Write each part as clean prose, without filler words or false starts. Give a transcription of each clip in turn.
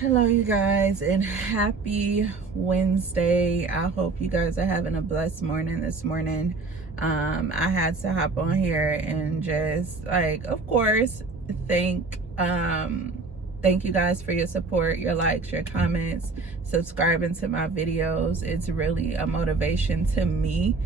Hello, you guys, and happy Wednesday. I hope you guys are having a blessed morning this morning. I had to hop on here and just of course, thank thank you guys for your support, your likes, your comments, subscribing to my videos. It's really a motivation to me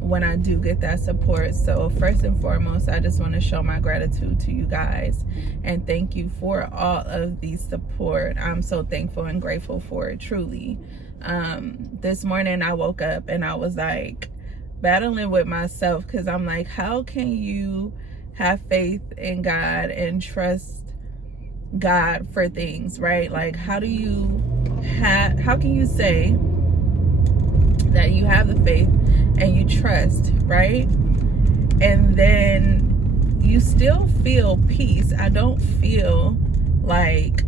when I do get that support. So first and foremost, I just want to show my gratitude to you guys and thank you for all of the support. I'm so thankful and grateful for it, truly. This morning I woke up and I was like battling with myself because I'm like, how can you have faith in God and trust God for things, right? Like, how can you say that you have the faith and you trust, right? And then you still feel peace. I don't feel like,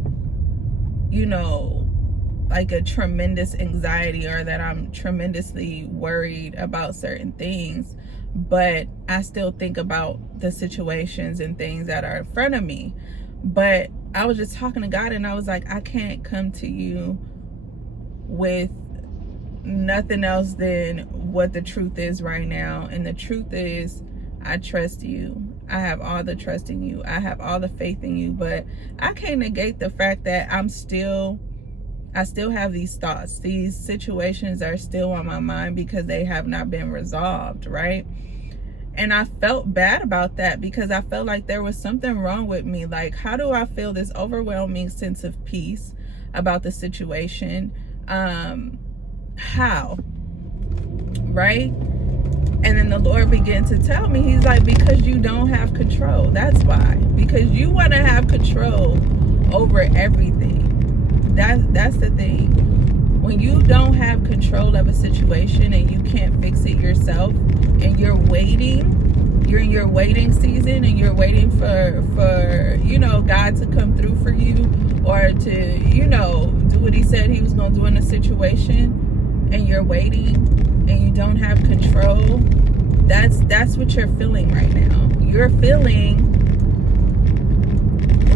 like a tremendous anxiety or that I'm tremendously worried about certain things, but I still think about the situations and things that are in front of me. But I was just talking to God and I was like, I can't come to you with nothing else than what the truth is right now. And the truth is, I trust you. I have all the trust in you. I have all the faith in you. But I can't negate the fact that I still have these thoughts. These situations are still on my mind because they have not been resolved, right? And I felt bad about that because I felt like there was something wrong with me. Like, how do I feel this overwhelming sense of peace about the situation? How? Right? And then the Lord began to tell me, he's like, because you don't have control. That's why. Because you want to have control over everything. That's the thing. When you don't have control of a situation and you can't fix it yourself and you're in your waiting season and you're waiting for God to come through for you or to, do what he said he was going to do in a situation, and you're waiting and you don't have control, that's what you're feeling right now. You're feeling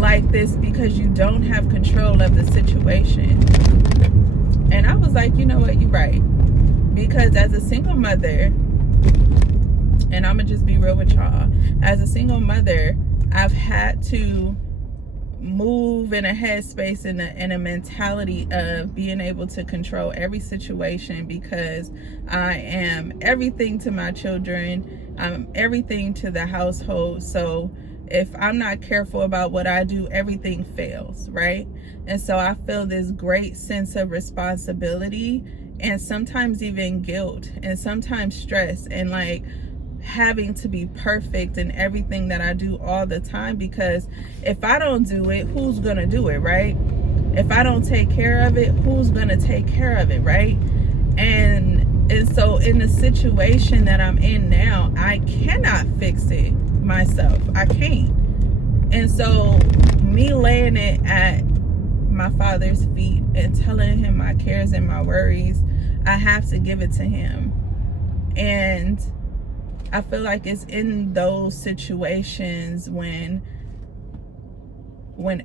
like this because you don't have control of the situation. And I was like, you know what, you're right. Because as a single mother, and I'm gonna just be real with y'all, as a single mother, I've had to move in a headspace in a mentality of being able to control every situation because I am everything to my children. I'm everything to the household. So if I'm not careful about what I do, everything fails, right? And so I feel this great sense of responsibility and sometimes even guilt and sometimes stress and like having to be perfect in everything that I do all the time, because if I don't do it, who's gonna do it, right? If I don't take care of it, who's gonna take care of it, right? And so in the situation that I'm in now, I cannot fix it myself. I can't. And so me laying it at my Father's feet and telling him my cares and my worries, I have to give it to him. And I feel like it's in those situations when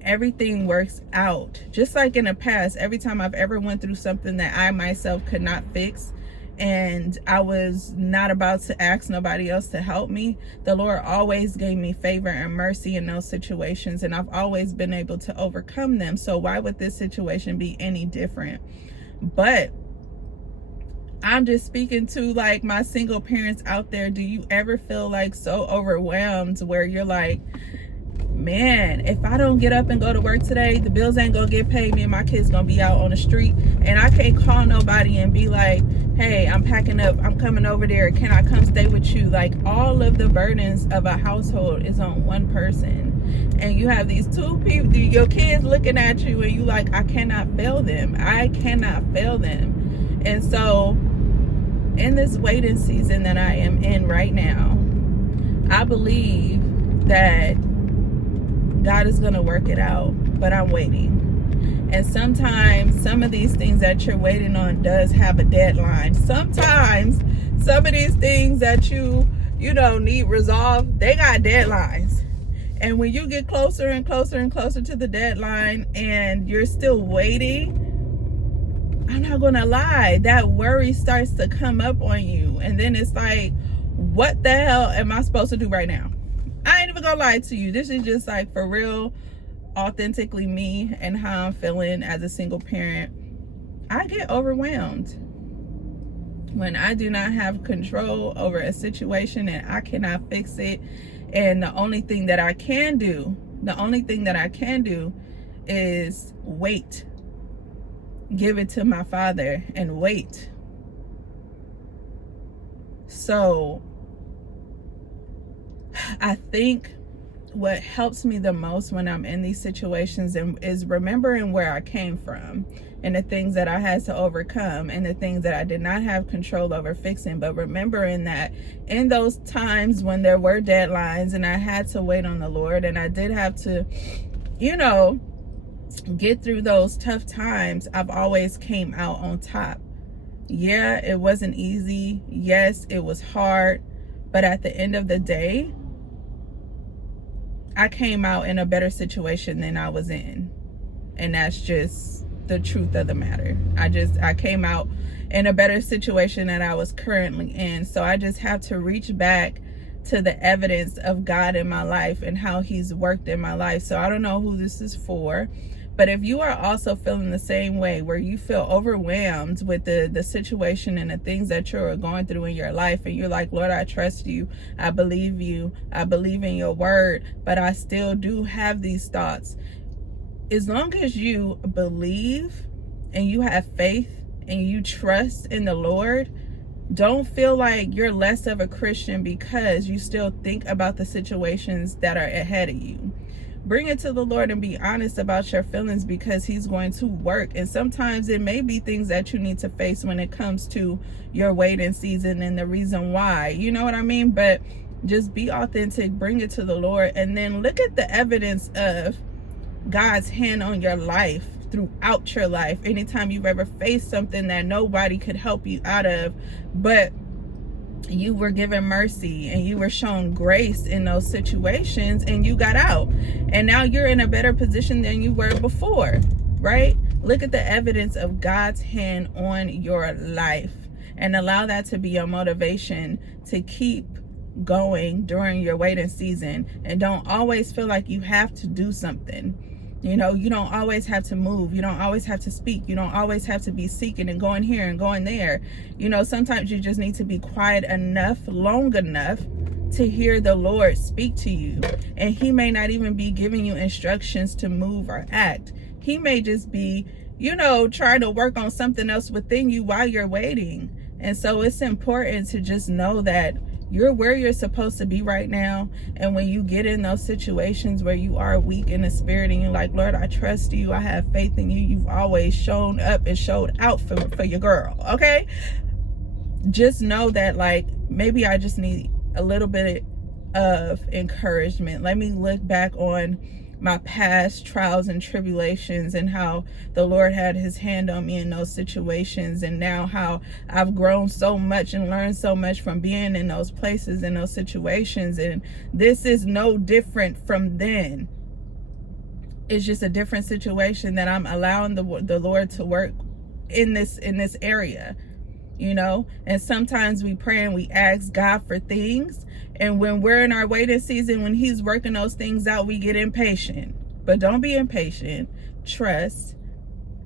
everything works out, just like in the past, every time I've ever went through something that I myself could not fix and I was not about to ask nobody else to help me, the Lord always gave me favor and mercy in those situations, and I've always been able to overcome them. So why would this situation be any different? But I'm just speaking to like my single parents out there. Do you ever feel like so overwhelmed where you're like, man, if I don't get up and go to work today, the bills ain't gonna get paid. Me and my kids gonna be out on the street and I can't call nobody and be like, hey, I'm packing up, I'm coming over there, can I come stay with you? Like, all of the burdens of a household is on one person, and you have these two people, your kids looking at you, and you like, I cannot fail them. And so in this waiting season that I am in right now, I believe that God is going to work it out, but I'm waiting. And sometimes some of these things that you're waiting on does have a deadline. Sometimes some of these things that you need resolved, they got deadlines. And when you get closer and closer and closer to the deadline and you're still waiting, I'm not gonna lie, that worry starts to come up on you. And then it's like, what the hell am I supposed to do right now? I ain't even gonna lie to you. This is just like for real, authentically me and how I'm feeling as a single parent. I get overwhelmed when I do not have control over a situation and I cannot fix it. And the only thing that I can do is wait. Give it to my Father and wait. So I think what helps me the most when I'm in these situations is remembering where I came from and the things that I had to overcome and the things that I did not have control over fixing. But remembering that in those times when there were deadlines and I had to wait on the Lord and I did have to, get through those tough times, I've always came out on top. Yeah, it wasn't easy. Yes, it was hard. But at the end of the day, I came out in a better situation than I was in. And that's just the truth of the matter. I came out in a better situation than I was currently in. So I just have to reach back to the evidence of God in my life and how he's worked in my life. So I don't know who this is for, but if you are also feeling the same way, where you feel overwhelmed with the situation and the things that you're going through in your life, and you're like, Lord, I trust you, I believe in your word, but I still do have these thoughts. As long as you believe and you have faith and you trust in the Lord, don't feel like you're less of a Christian because you still think about the situations that are ahead of you. Bring it to the Lord and be honest about your feelings, because he's going to work. And sometimes it may be things that you need to face when it comes to your waiting season and the reason why, you know what I mean? But just be authentic, bring it to the Lord, and then look at the evidence of God's hand on your life throughout your life. Anytime you've ever faced something that nobody could help you out of, but you were given mercy and you were shown grace in those situations and you got out, and now you're in a better position than you were before, right? Look at the evidence of God's hand on your life and allow that to be your motivation to keep going during your waiting season. And don't always feel like you have to do something. You don't always have to move. You don't always have to speak. You don't always have to be seeking and going here and going there. Sometimes you just need to be quiet enough, long enough to hear the Lord speak to you. And he may not even be giving you instructions to move or act. He may just be, trying to work on something else within you while you're waiting. And so it's important to just know that you're where you're supposed to be right now. And when you get in those situations where you are weak in the spirit and you're like, Lord, I trust you, I have faith in you, you've always shown up and showed out for your girl, okay? Just know that, like, maybe I just need a little bit of encouragement. Let me look back on my past trials and tribulations and how the Lord had his hand on me in those situations, and now how I've grown so much and learned so much from being in those places, in those situations. And this is no different from then. It's just a different situation that I'm allowing the Lord to work in this area. And sometimes we pray and we ask God for things, and when we're in our waiting season, when he's working those things out, we get impatient. But don't be impatient. Trust.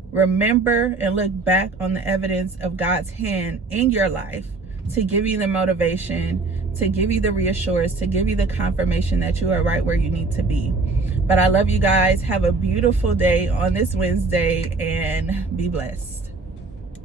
Remember and look back on the evidence of God's hand in your life to give you the motivation, to give you the reassurance, to give you the confirmation that you are right where you need to be. But I love you guys. Have a beautiful day on this Wednesday and be blessed.